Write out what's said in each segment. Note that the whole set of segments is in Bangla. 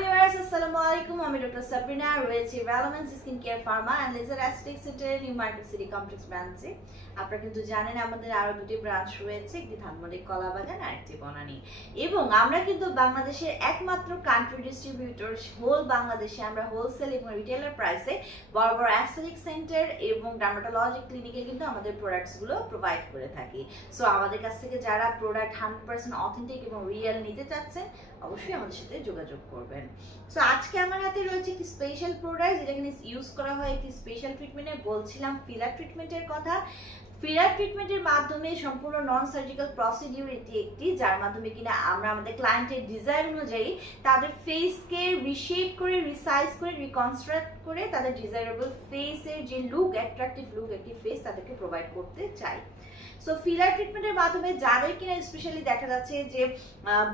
ভিউয়ার্স আসসালামু আলাইকুম আমি ডক্টর সাবরিনা রয়েছে ভ্যালোমেন্স skin care pharma and laser aesthetic center new market city complex ব্রাঞ্চে। আপনারা কিন্তু জানেন আমাদের আরো দুটি ব্রাঞ্চ রয়েছে, একটি ধানমন্ডি কলাবাগান আর একটি বনানী। এবং আমরা কিন্তু বাংলাদেশের একমাত্র কান্ট্রি ডিস্ট্রিবিউটর, হোল বাংলাদেশে আমরা হোলসেল এবং রিটেলার প্রাইসে বড় বড় অ্যাস্থেটিক সেন্টার এবং ডার্মাটোলজি ক্লিনিকে কিন্তু আমাদের প্রোডাক্টস গুলো প্রোভাইড করে থাকি। সো আমাদের কাছ থেকে যারা প্রোডাক্ট 100% অথেন্টিক এবং রিয়েল নিতে চাচ্ছেন অবশ্যই আমাদের সাথে যোগাযোগ করবেন। সো আজকে আমার হাতে রয়েছে একটি স্পেশাল প্রোডাক্ট যেটা এখানে ইউজ করা হয় একটি স্পেশাল ট্রিটমেন্টে। বলছিলাম ফিলার ট্রিটমেন্টের কথা। ফিলার ট্রিটমেন্টের মাধ্যমে সম্পূর্ণ নন সার্জিক্যাল প্রসিডিউর একটি যার মাধ্যমে কিনা আমরা আমাদের ক্লায়েন্টের ডিজায়ার অনুযায়ী তাদের ফেসকে রিশেপ করে, রিসাইজ করে, রিকনস্ট্রাক্ট করে তাদের ডিজায়ারেবল ফেসের যে লুক, অ্যাট্রাকটিভ লুক একটি ফেস তাদেরকে প্রোভাইড করতে চাই। সো ফিলার ট্রিটমেন্টের মাধ্যমে যাদের কিনা স্পেশালি দেখা যাচ্ছে যে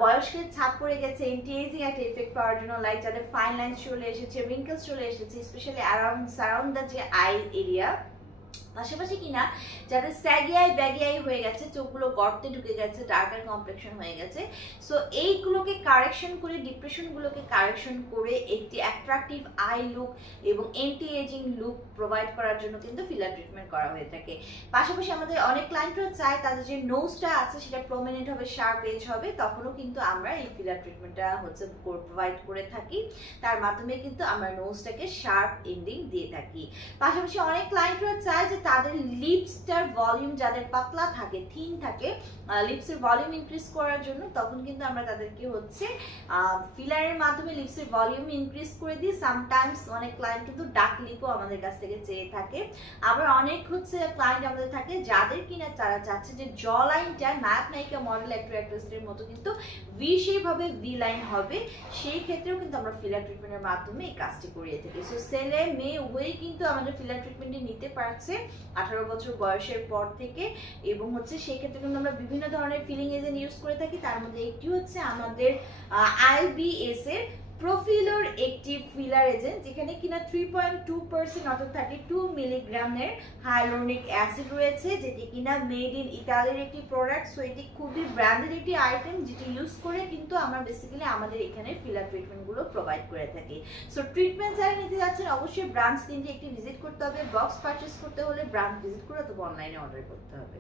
বয়সের ছাপ পড়ে গেছে, এন্টি এজিং একটা এফেক্ট পাওয়ার জন্য, লাইক যাদের ফাইন লাইন্স চলে এসেছে, রিঙ্কেলস চলে এসেছে, স্পেশালি সারাউন্ড দ্য যে আই এরিয়া, পাশাপাশি কিনা যাদের স্যাগিয়াই ব্যাগিয়াই হয়ে গেছে, চোখগুলো গর্তে ঢুকে গেছে, ডার্কার কমপ্লেকশন হয়ে গেছে। সো এইগুলোকে কারেকশন করে, ডিপ্রেশনগুলোকে কারেকশন করে একটি অ্যাট্রাকটিভ আই লুক এবং এন্টি এজিং লুক প্রোভাইড করার জন্য কিন্তু ফিলার ট্রিটমেন্ট করা হয়ে থাকে। পাশাপাশি আমাদের অনেক ক্লায়েন্টরা চায় তাদের যে নোজটা আছে সেটা প্রমিনেন্ট হবে, শার্প এজ হবে, তখনও কিন্তু আমরা এই ফিলার ট্রিটমেন্টটা প্রোভাইড করে থাকি। তার মাধ্যমে কিন্তু আমরা নোজটাকে শার্প এন্ডিং দিয়ে থাকি। পাশাপাশি অনেক ক্লায়েন্টরা চায় যে তাদের লিপসটার ভলিউম যাদের পাতলা থাকে, থিন থাকে, লিপসের ভলিউম ইনক্রিজ করার জন্য, তখন কিন্তু আমরা তাদেরকে ফিলারের মাধ্যমে লিপসের ভলিউম ইনক্রিজ করে দিই। সামটাইমস অনেক ক্লায়েন্ট কিন্তু ডার্ক লিপও আমাদের কাছ থেকে চেয়ে থাকে। আবার অনেক ক্লায়েন্ট আমাদের থাকে যাদের কিনা তারা চাচ্ছে যে জ লাইনটা নায়ক নায়িকা মডেল অ্যাক্ট্রেসদের মতো কিন্তু ভি শেপ হবে, ভি লাইন হবে, সেই ক্ষেত্রেও কিন্তু আমরা ফিলার ট্রিটমেন্টের মাধ্যমে এই কাজটি করিয়ে থাকি। সো ছেলে মেয়ে উভয়ই কিন্তু আমাদের ফিলার ট্রিটমেন্টে নিতে পারছে 18 বছর বয়সের পর থেকে। এবং সেই ক্ষেত্রে কিন্তু আমরা বিভিন্ন ধরনের ফিলিং এজেন্ট ইউজ করে থাকি। তার মধ্যে একটি হচ্ছে আমাদের IBS এর প্রোফিলোর একটি ফিলার এজেন্ট, যেখানে কিনা 3.2% অর্থাৎ 32 মিলিগ্রামের হায়ালুরোনিক অ্যাসিড রয়েছে, যেটি কিনা মেড ইন ইতালির একটি প্রোডাক্ট। সো এটি খুবই ব্র্যান্ডেড একটি আইটেম, যেটি ইউজ করে কিন্তু আমরা বেসিক্যালি আমাদের এখানে ফিলার ট্রিটমেন্টগুলো প্রোভাইড করে থাকি। সো ট্রিটমেন্ট যারা নিতে যাচ্ছেন অবশ্যই ব্রাঞ্চ 3টি একটি ভিজিট করতে হবে। বক্স পারচেস করতে হলে ব্রাঞ্চ ভিজিট করে অথবা অনলাইনে অর্ডার করতে হবে।